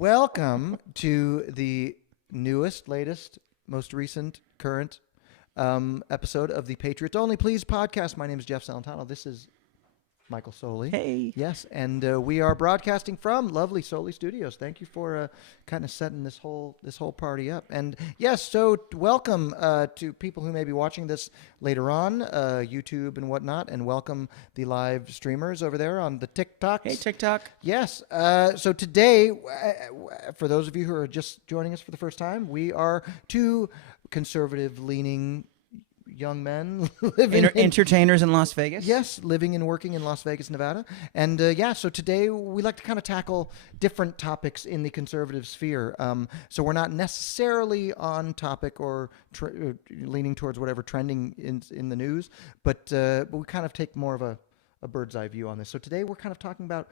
Welcome to the newest, latest, most recent, current episode of the Patriots Only Please podcast. My name is Jeff Salentano. This is Michael Soley. Hey. Yes, and we are broadcasting from lovely Soley Studios. Thank you for kind of setting this whole party up. And yes, so welcome to people who may be watching this later on, YouTube and whatnot, and welcome the live streamers over there on the TikToks. Hey, TikTok. Yes. So today, for those of you who are just joining us for the first time, we are two conservative-leaning young men living entertainers in Las Vegas. Yes, living and working in Las Vegas, Nevada. And so today we like to kind of tackle different topics in the conservative sphere. So we're not necessarily on topic or leaning towards whatever trending in the news, but we kind of take more of a bird's eye view on this. So today we're kind of talking about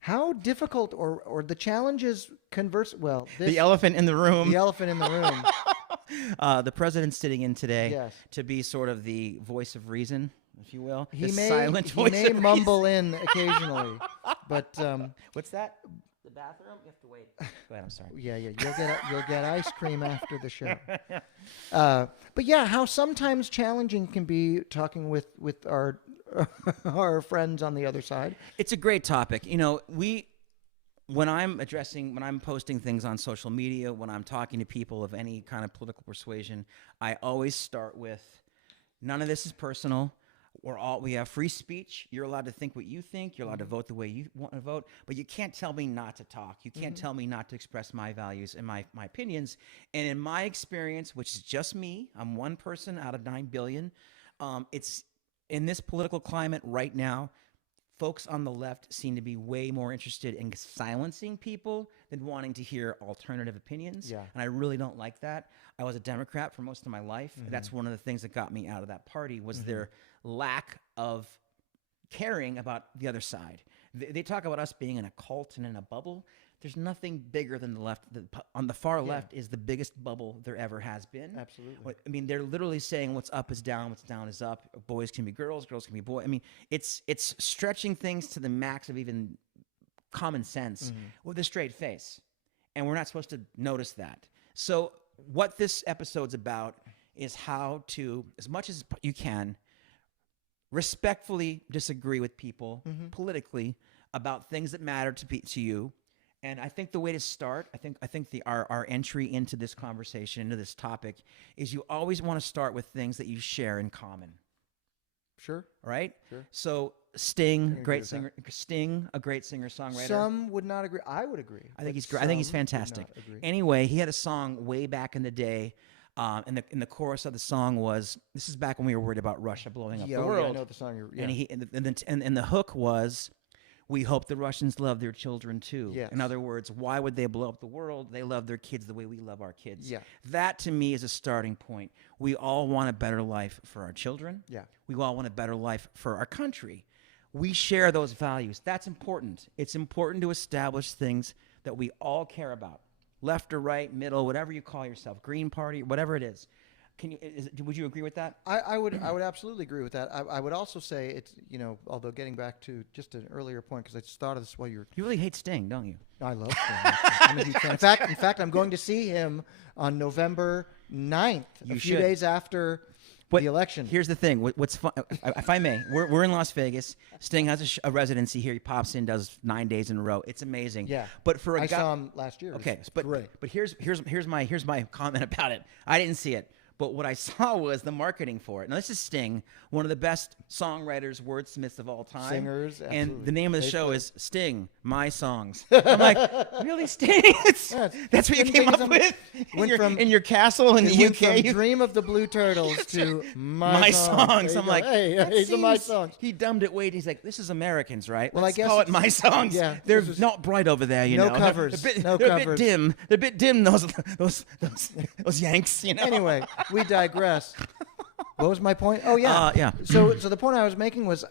how difficult or the challenges the elephant in the room. The elephant in the room. The president's sitting in today Yes. to be sort of the voice of reason, if you will. He the may, silent he voice may of mumble reason. in occasionally, but What's that? The bathroom? You have to wait. Go ahead. I'm sorry. yeah, you'll get ice cream after the show. But yeah, how sometimes challenging can be talking with our our friends on the other side. It's a great topic. You know, when I'm posting things on social media, when I'm talking to people of any kind of political persuasion, I always start with, none of this is personal. We have free speech. You're allowed to think what you think. You're allowed to vote the way you want to vote. But you can't tell me not to talk. You can't tell me not to express my values and my opinions. And in my experience, which is just me, I'm one person out of 9 billion. It's in this political climate right now, folks on the left seem to be way more interested in silencing people than wanting to hear alternative opinions. Yeah. And I really don't like that. I was a Democrat for most of my life. That's one of the things that got me out of that party was their lack of caring about the other side. They talk about us being in a cult and in a bubble. There's nothing bigger than the left. On the far left is the biggest bubble there ever has been. Absolutely. I mean, they're literally saying what's up is down, what's down is up. Boys can be girls, girls can be boys. I mean, it's stretching things to the max of even common sense with a straight face. And we're not supposed to notice that. So what this episode's about is how to, as much as you can, respectfully disagree with people politically about things that matter to you. And I think the way to start, I think our entry into this conversation, into this topic, is you always want to start with things that you share in common. Sure. Right? Sure. So Sting, great singer. Sting, a great singer-songwriter. Some would not agree. I would agree. I think he's great. I think he's fantastic. Anyway, he had a song way back in the day. And the chorus of the song was, this is back when we were worried about Russia blowing up the world. Yeah, I know the song. And the hook was, we hope the Russians love their children too. Yes. In other words, why would they blow up the world? They love their kids the way we love our kids. Yeah. That to me is a starting point. We all want a better life for our children. Yeah. We all want a better life for our country. We share those values. That's important. It's important to establish things that we all care about. Left or right, middle, whatever you call yourself, Green Party, whatever it is. Would you agree with that? I would absolutely agree with that. I would also say it's, although getting back to just an earlier point, because I just thought of this while You really hate Sting, don't you? I love Sting. I'm a huge fan. In fact, I'm going to see him on November 9th, a few days after the election. Here's the thing. What's fun, if I may, we're in Las Vegas. Sting has a residency here. He pops in, does 9 days in a row. It's amazing. Yeah. But for I saw him last year. Okay. Great. But here's my comment about it. I didn't see it. But what I saw was the marketing for it. Now, this is Sting, one of the best songwriters, wordsmiths of all time. Singers, absolutely. And the name of the show is Sting, My Songs. I'm like, really, Sting? That's what you came up with? In your castle in the UK? From Dream of the Blue Turtles to My Songs. I'm like, hey, these are My Songs. He dumbed it way. He's like, this is Americans, right? Well, Let's I guess call it My Songs. Yeah, they're not bright over there, you know. No covers. They're a bit dim. They're a bit dim, those Yanks, you know. Anyway, we digress. What was my point? Oh, yeah. Yeah. So the point I was making was,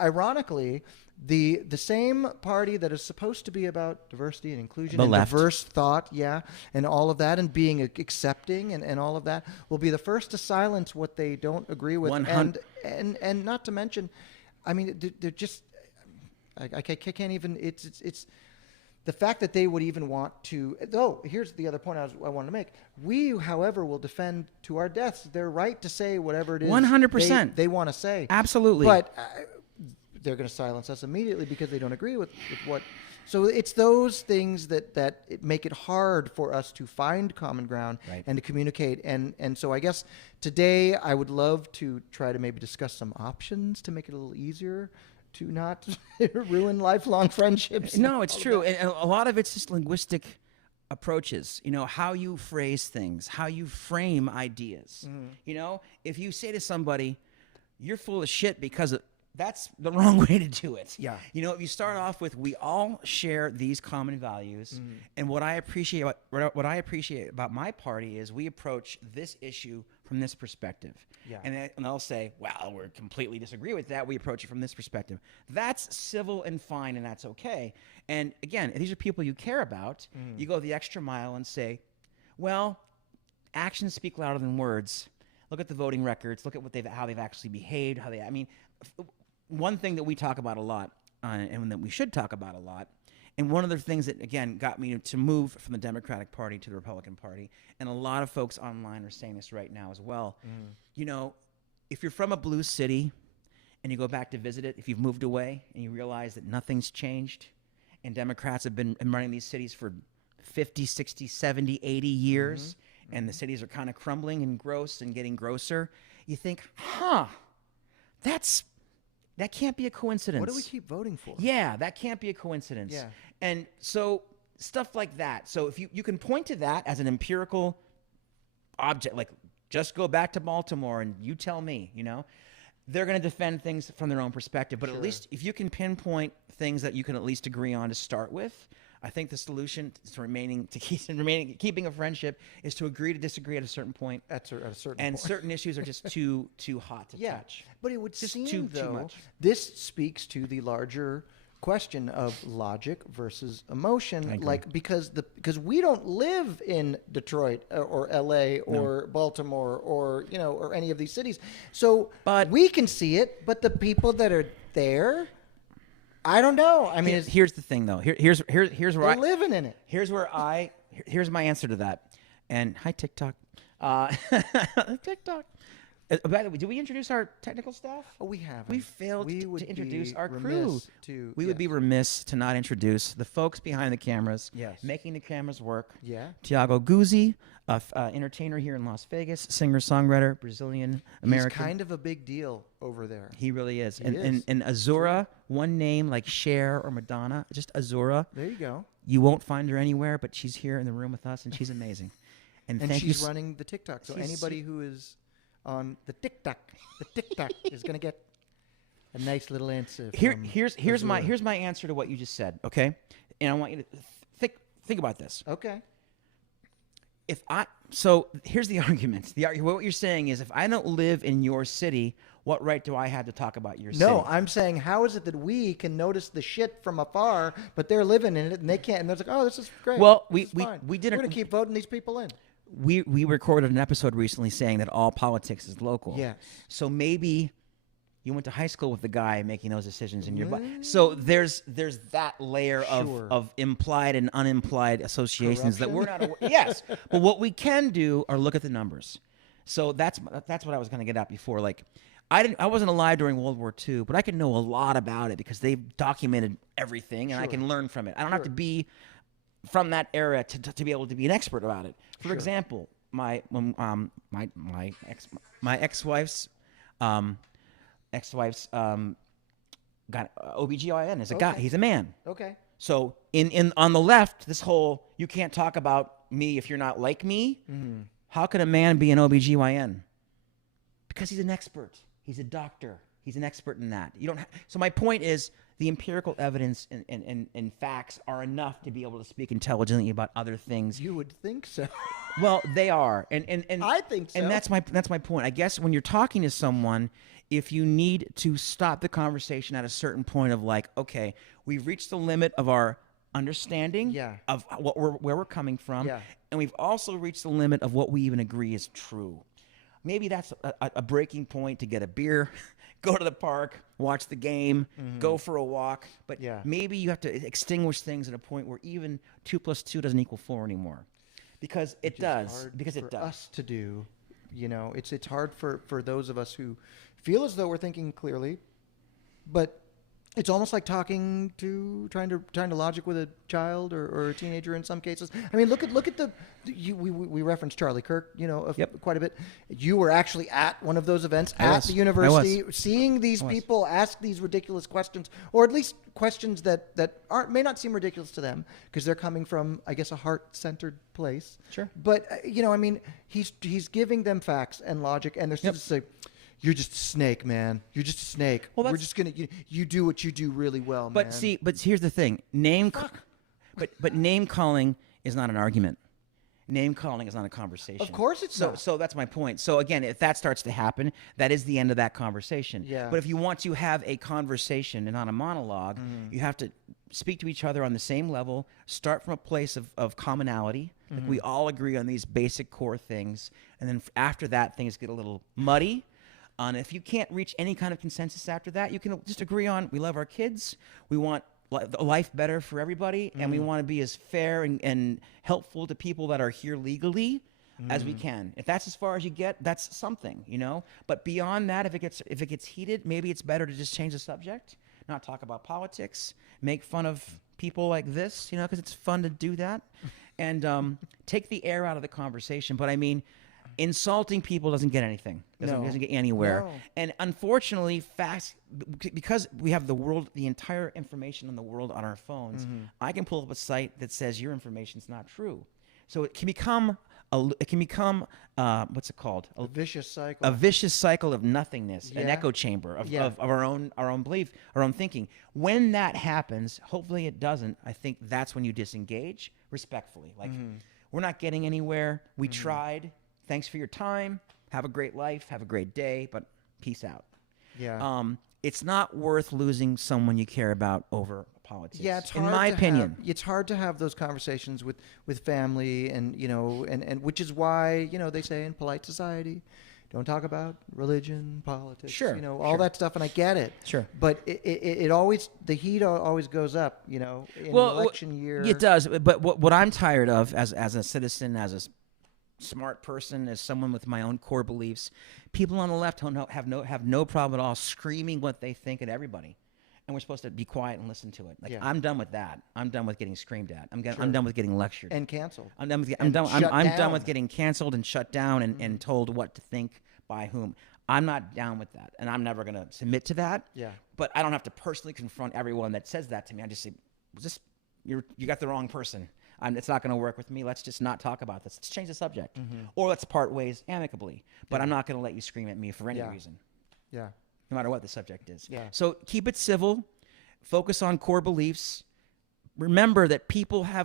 ironically, the same party that is supposed to be about diversity and inclusion and diverse thought, and all of that, and being accepting and all of that, will be the first to silence what they don't agree with. And not to mention, I mean, they're just, I can't even, it's the fact that they would even want to, though, here's the other point I wanted to make. We, however, will defend to our deaths their right to say whatever it is 100%. they want to say. Absolutely. But they're going to silence us immediately because they don't agree with what. So it's those things that make it hard for us to find common ground and to communicate. And so I guess today I would love to try to maybe discuss some options to make it a little easier to not ruin lifelong friendships. No, it's true. And a lot of it's just linguistic approaches, how you phrase things, how you frame ideas. If you say to somebody, you're full of shit because that's the wrong way to do it. Yeah. If you start off with, we all share these common values, and what I appreciate about my party is we approach this issue from this perspective. Yeah. And they'll say, well, we completely disagree with that. We approach it from this perspective. That's civil and fine, and that's okay. And again, if these are people you care about. You go the extra mile and say, well, actions speak louder than words. Look at the voting records. Look at how they've actually behaved. One thing that we talk about a lot, and that we should talk about a lot, and one of the things that, again, got me to move from the Democratic Party to the Republican Party, and a lot of folks online are saying this right now as well, if you're from a blue city and you go back to visit it, if you've moved away and you realize that nothing's changed, and Democrats have been running these cities for 50, 60, 70, 80 years, and the cities are kind of crumbling and gross and getting grosser, you think, that can't be a coincidence. What do we keep voting for? Yeah, that can't be a coincidence. Yeah. And so stuff like that. So if you can point to that as an empirical object, like just go back to Baltimore and you tell me, they're going to defend things from their own perspective. But at least if you can pinpoint things that you can at least agree on to start with, I think the solution to keeping a friendship is to agree to disagree at a certain point. At a certain and point. certain issues are just too hot to touch. But it would just seem, too though, much. This speaks to the larger question of logic versus emotion, because we don't live in Detroit or LA or Baltimore or any of these cities, so but we can see it. But the people that are there, I don't know. I mean, here's the thing, though. Here's where they're living in it. Here's my answer to that. And hi, TikTok. TikTok. By the way, did we introduce our technical staff? Oh, we haven't. We failed to introduce our crew. We would be remiss to not introduce the folks behind the cameras, making the cameras work. Yeah. Tiago Guzzi, entertainer here in Las Vegas, singer-songwriter, Brazilian American. He's kind of a big deal over there. He really is. He is. And Azura, one name like Cher or Madonna, just Azura. There you go. You won't find her anywhere, but she's here in the room with us, and she's amazing. And she's running the TikTok. So anybody who is on the TikTok is going to get a nice little answer. Here's my answer to what you just said. Okay, and I want you to think about this. Okay. So here's the argument. What you're saying is, if I don't live in your city, what right do I have to talk about your city? No, I'm saying, how is it that we can notice the shit from afar, but they're living in it and they can't? And they're like, oh, this is great. Well, we did. We're going to keep voting these people in. We recorded an episode recently saying that all politics is local. Yes. So maybe you went to high school with the guy making those decisions in your so there's that layer of implied and unimplied associations that we're not aware. Yes, but what we can do are look at the numbers. So that's what I was going to get at before. Like, I wasn't alive during World War II, but I can know a lot about it because they've documented everything, and I can learn from it. I don't have to be from that era to be able to be an expert about it. For example, my ex-wife's got OBGYN as a guy. He's a man. Okay. So in on the left, this whole you can't talk about me if you're not like me. Mm-hmm. How can a man be an OBGYN? Because he's an expert. He's a doctor. He's an expert in that. You don't. So my point is, the empirical evidence and facts are enough to be able to speak intelligently about other things. You would think so. Well, they are, and I think so. And that's my point. I guess when you're talking to someone, if you need to stop the conversation at a certain point of like, okay, we've reached the limit of our understanding of where we're coming from, and we've also reached the limit of what we even agree is true. maybe that's a breaking point to get a beer, go to the park, watch the game, go for a walk. But maybe you have to extinguish things at a point where even 2 + 2 doesn't equal 4 anymore, because it does. Because it does. Us to do, it's hard for those of us who feel as though we're thinking clearly, but it's almost like trying to logic with a child or a teenager in some cases. I mean, look at we referenced Charlie Kirk, quite a bit. You were actually at one of those events at the university, seeing these people ask these ridiculous questions, or at least questions that may not seem ridiculous to them because they're coming from, I guess, a heart-centered place. Sure. But I mean, he's giving them facts and logic, and they're supposed to say, "You're just a snake, man. You're just a snake. Well, we're just gonna you do what you do really well, man." But here's the thing: but name calling is not an argument. Name calling is not a conversation. Of course, it's not. So that's my point. So again, if that starts to happen, that is the end of that conversation. Yeah. But if you want to have a conversation and not a monologue, you have to speak to each other on the same level. Start from a place of commonality. Like we all agree on these basic core things, and then after that, things get a little muddy. And if you can't reach any kind of consensus after that, you can just agree on we love our kids, we want life better for everybody, and we want to be as fair and helpful to people that are here legally as we can. If that's as far as you get, that's something, But beyond that, if it gets heated, maybe it's better to just change the subject, not talk about politics, make fun of people like this, because it's fun to do that, and take the air out of the conversation. But I mean, insulting people doesn't get anything. Doesn't get anywhere. No. And unfortunately, because we have the entire information in the world on our phones, I can pull up a site that says your information's not true. So it can become what's it called? A vicious cycle. A vicious cycle of nothingness, an echo chamber of our own belief, our own thinking. When that happens, hopefully it doesn't. I think that's when you disengage respectfully. Like we're not getting anywhere. We tried. Thanks for your time. Have a great life. Have a great day. But peace out. Yeah. It's not worth losing someone you care about over politics. Yeah, it's hard. In my opinion, it's hard to have those conversations with family, and and which is why they say in polite society, don't talk about religion, politics, all that stuff. And I get it. Sure. But it always, the heat always goes up. In election year. It does. But what I'm tired of as a citizen, as a smart person, as someone with my own core beliefs, people on the left have no problem at all screaming what they think at everybody, and we're supposed to be quiet and listen to it. Like I'm done with that. I'm done with getting screamed at. I'm done with getting lectured and canceled. I'm done with getting canceled and shut down and told what to think by whom. I'm not down with that, and I'm never going to submit to that. Yeah. But I don't have to personally confront everyone that says that to me. I just say, you got the wrong person. It's not going to work with me. Let's just not talk about this. Let's change the subject. Or let's part ways amicably. But I'm not going to let you scream at me for any reason. Yeah. No matter what the subject is. Yeah. So keep it civil. Focus on core beliefs. Remember that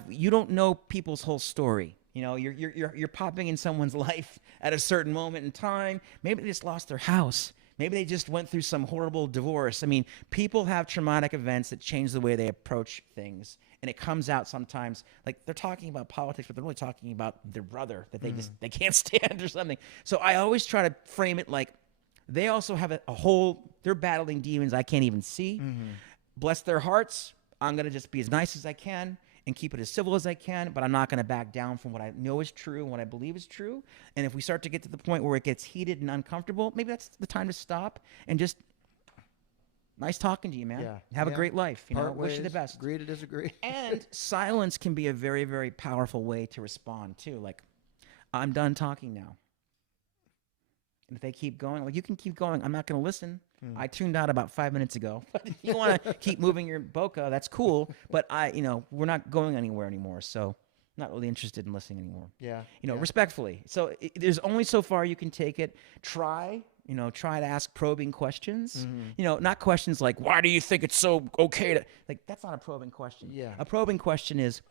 you don't know people's whole story. You're popping in someone's life at a certain moment in time. Maybe they just lost their house. Maybe they just went through some horrible divorce. I mean, people have traumatic events that change the way they approach things. And it comes out sometimes, like they're talking about politics, but they're really talking about their brother that they can't stand or something. So I always try to frame it like they also have they're battling demons I can't even see. Bless their hearts. I'm going to just be as nice as I can and keep it as civil as I can, but I'm not going to back down from what I know is true and what I believe is true. And if we start to get to the point where it gets heated and uncomfortable, maybe that's the time to stop and just nice talking to you, man. Yeah. Have a great life. Wish you the best. Agree to disagree. And silence can be a very, very powerful way to respond too. Like, I'm done talking now. And if they keep going, you can keep going. I'm not going to listen. I tuned out about 5 minutes ago. But if you want to keep moving your boca, that's cool. But we're not going anywhere anymore. So I'm not really interested in listening anymore. Yeah. Respectfully. So there's only so far you can take it. Try to ask probing questions. Not questions like, why do you think it's so okay to, that's not a probing question. Yeah. A probing question is,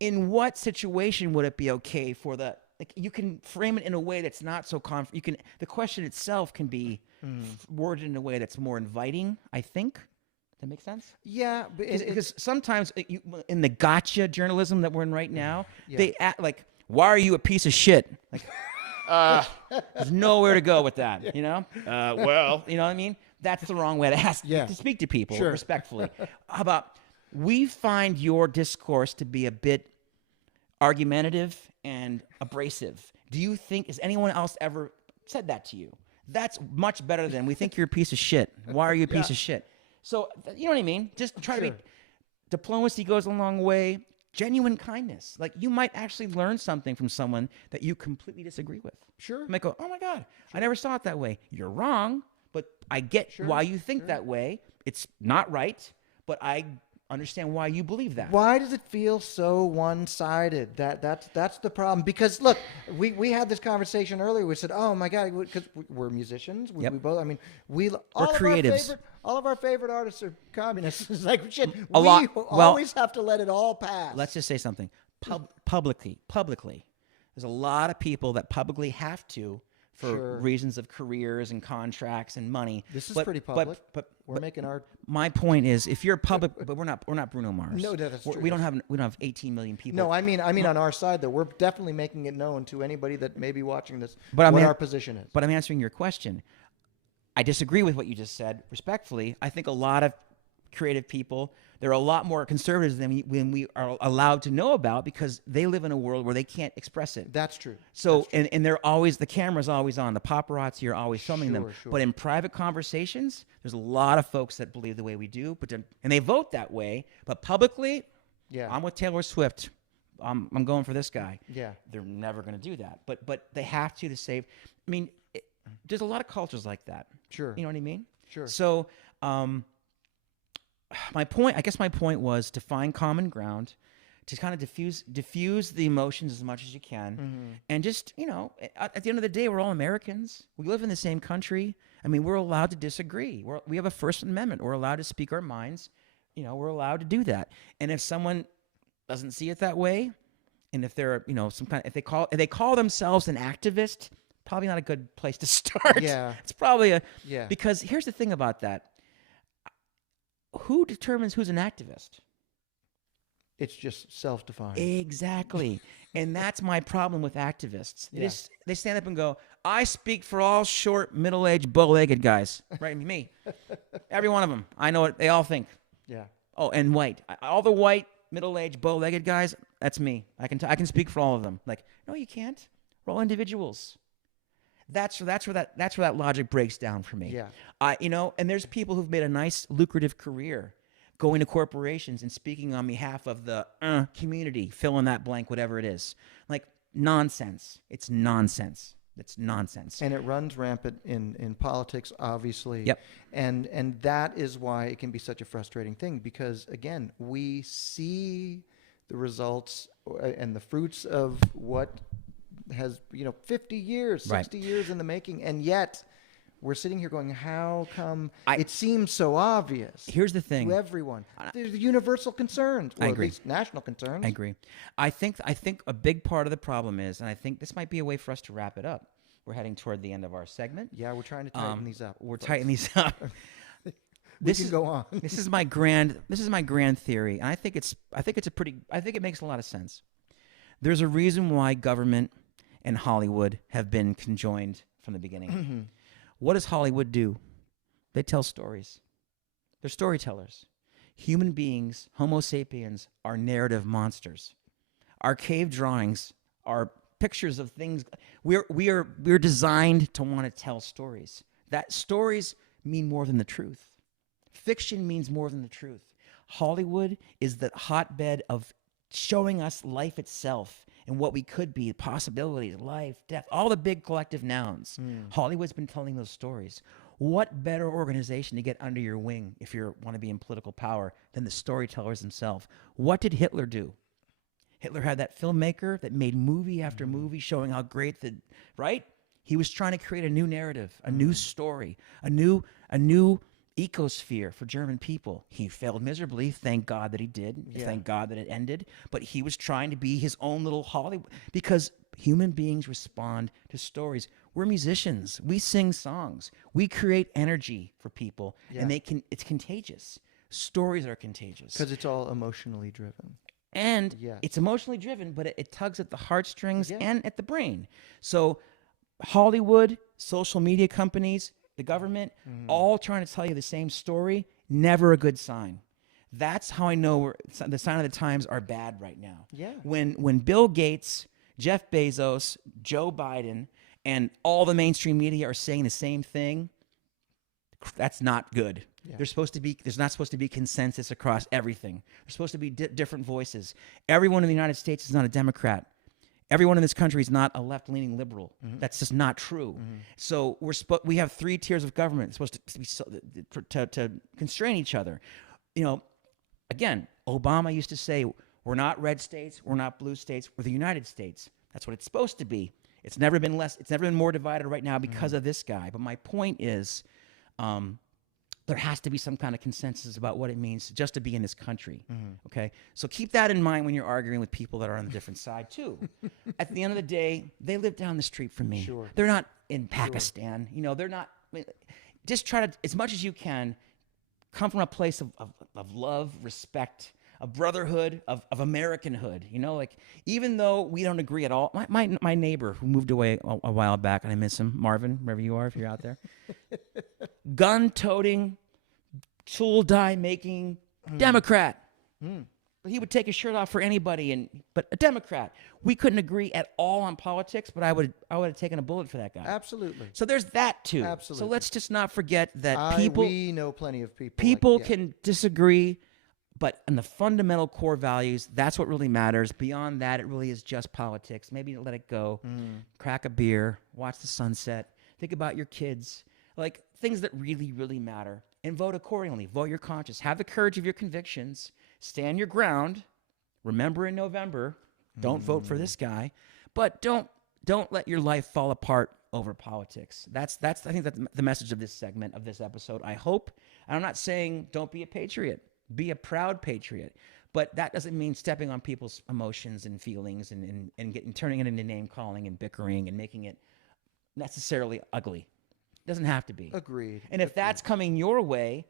in what situation would it be okay for you can frame it in a way that's not so the question itself can be worded in a way that's more inviting, I think. Does that make sense? Yeah. Because sometimes in the gotcha journalism that we're in right now, they act like, why are you a piece of shit? Like, There's nowhere to go with that, you know? Well, you know what I mean? That's the wrong way to ask, Yeah. to speak to people Sure. respectfully. How about, we find your discourse to be a bit argumentative and abrasive. Do you think, has anyone else ever said that to you? That's much better than, we think you're a piece of shit. Why are you a piece of shit? So, you know what I mean? Just try to be, diplomacy goes a long way. Genuine kindness. Like, you might actually learn something from someone that you completely disagree with. Sure. You might go, oh my God, I never saw it that way. You're wrong, but I get why you think that way. It's not right, but I understand why you believe that. Why does it feel so one-sided? That's the problem. Because look, we had this conversation earlier. We said, "Oh my God," because we're musicians. We both. I mean, we're creatives. All of our favorite artists are communists. It's like shit. Always have to let it all pass. Let's just say something. Publicly, there's a lot of people that publicly have to, for reasons of careers and contracts and money. This is pretty public. But we're making our. My point is, if you're public, but we're not Bruno Mars. No, that's true. We don't have 18 million people. No, I mean on our side though, we're definitely making it known to anybody that may be watching this what our position is. But I'm answering your question. I disagree with what you just said, respectfully. I think a lot of creative people, they're a lot more conservatives than we are allowed to know about, because they live in a world where they can't express it. That's true. So, and they're always, the camera's always on. The paparazzi are always filming them. Sure. But in private conversations, there's a lot of folks that believe the way we do, and they vote that way. But publicly, I'm with Taylor Swift. I'm going for this guy. Yeah. They're never going to do that. But they have to save. I mean, there's a lot of cultures like that. Sure. You know what I mean? Sure. So, my point was to find common ground, to kind of diffuse the emotions as much as you can, and just, you know, at the end of the day, we're all Americans. We live in the same country. I mean, we're allowed to disagree. We have a First Amendment. We're allowed to speak our minds. You know, we're allowed to do that. And if someone doesn't see it that way, and if they're, you know, if they call themselves an activist, probably not a good place to start. Yeah. It's probably Yeah. Because here's the thing about that. Who determines who's an activist? It's just self-defined. Exactly. And that's my problem with activists. They stand up and go, I speak for all short, middle-aged, bow-legged guys. Right? Me. Every one of them. I know what they all think. Yeah. Oh, and white. All the white, middle-aged, bow-legged guys, that's me. I can speak for all of them. Like, no, you can't. We're all individuals. That's where that logic breaks down for me. Yeah. You know, and there's people who've made a nice, lucrative career going to corporations and speaking on behalf of the community, fill in that blank, whatever it is. Like, nonsense. It's nonsense. It's nonsense. And it runs rampant in politics, obviously. Yep. And that is why it can be such a frustrating thing, because, again, we see the results and the fruits of what has, 50 years, 60 years in the making, and yet we're sitting here going, how come it seems so obvious? Here's the thing. To everyone. There's universal concerns, or I at agree. least national concerns. I agree. I think a big part of the problem is, and I think this might be a way for us to wrap it up. We're heading toward the end of our segment. Yeah, we're trying to tighten these up. We're tightening these up. We can go on. This is my grand theory, and I think it makes a lot of sense. There's a reason why government and Hollywood have been conjoined from the beginning. What does Hollywood do? They tell stories. They're storytellers. Human beings, Homo sapiens, are narrative monsters. Our cave drawings are pictures of things. We're designed to want to tell stories. That stories mean more than the truth. Fiction means more than the truth. Hollywood is the hotbed of showing us life itself and what we could be, possibilities, life, death, all the big collective nouns. Hollywood's been telling those stories. What better organization to get under your wing if you want to be in political power than the storytellers themselves? What did Hitler do? Hitler had that filmmaker that made movie after movie showing how great right? He was trying to create a new narrative, a new story, a new ecosphere for German people. He failed miserably. Thank God that he did. Yeah. Thank God that it ended. But he was trying to be his own little Hollywood, because human beings respond to stories. We're musicians. We sing songs. We create energy for people, and it's contagious. Stories are contagious. Because it's all emotionally driven. And it's emotionally driven, but it tugs at the heartstrings and at the brain. So Hollywood, social media companies, the government, all trying to tell you the same story, never a good sign. That's how I know the sign of the times are bad right now. Yeah. When Bill Gates, Jeff Bezos, Joe Biden, and all the mainstream media are saying the same thing, that's not good. Yeah. There's not supposed to be consensus across everything. There's supposed to be different voices. Everyone in the United States is not a Democrat. Everyone in this country is not a left-leaning liberal. That's just not true. So we have 3 tiers of government. It's supposed to constrain each other. You know, again, Obama used to say, we're not red states, we're not blue states, we're the United States. That's what it's supposed to be. It's never been more divided right now because of this guy. But my point is, there has to be some kind of consensus about what it means just to be in this country. Okay? So keep that in mind when you're arguing with people that are on the different side too. At the end of the day, they live down the street from me. Sure. They're not in Pakistan. You know, they're not. Just try to, as much as you can, come from a place of love, respect, of brotherhood, of Americanhood. You know, like, even though we don't agree at all. My neighbor who moved away a while back, and I miss him, Marvin, wherever you are, if you're out there. Gun-toting, tool die-making Democrat. But he would take his shirt off for anybody, but a Democrat. We couldn't agree at all on politics, but I would have taken a bullet for that guy. Absolutely. So there's that too. Absolutely. So let's just not forget that we know plenty of people. People can disagree, but in the fundamental core values, that's what really matters. Beyond that, it really is just politics. Maybe let it go. Crack a beer, watch the sunset, think about your kids, like things that really, really matter, and vote accordingly. Vote your conscience. Have the courage of your convictions. Stand your ground. Remember in November, don't vote for this guy, but don't let your life fall apart over politics. I think that's the message of this segment, of this episode. I hope. And I'm not saying don't be a patriot. Be a proud patriot. But that doesn't mean stepping on people's emotions and feelings and turning it into name calling and bickering and making it necessarily ugly. It doesn't have to be. Agreed. And if that's coming your way,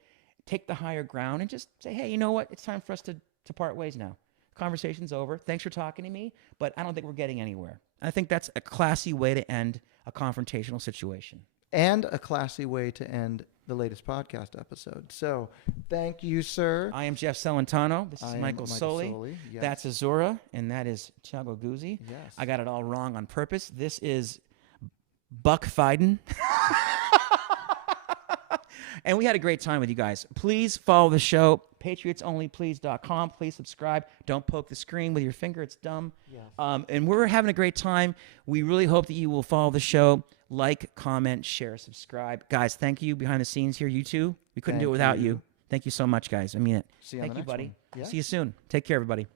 take the higher ground and just say, hey, you know what? It's time for us to part ways now. Conversation's over. Thanks for talking to me, but I don't think we're getting anywhere. I think that's a classy way to end a confrontational situation. And a classy way to end the latest podcast episode. So, thank you, sir. I am Jeff Celentano. This is Michael Soli. Yes. That's Azura, and that is Thiago Guzzi. Yes. I got it all wrong on purpose. This is Buck Fiden. And we had a great time with you guys. Please follow the show, patriotsonlyplease.com. Please subscribe. Don't poke the screen with your finger. It's dumb. Yes. And we're having a great time. We really hope that you will follow the show. Like, comment, share, subscribe. Guys, thank you behind the scenes here. You too. We couldn't do it without you. Thank you so much, guys. I mean it. See you on thank the you, next buddy. one. Yeah. See you soon. Take care, everybody.